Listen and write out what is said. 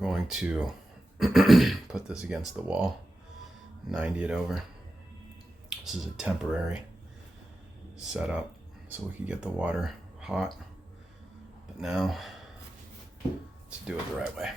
going to put this against the wall, 90 it over. This is a temporary setup so we can get the water hot. But now, let's do it the right way.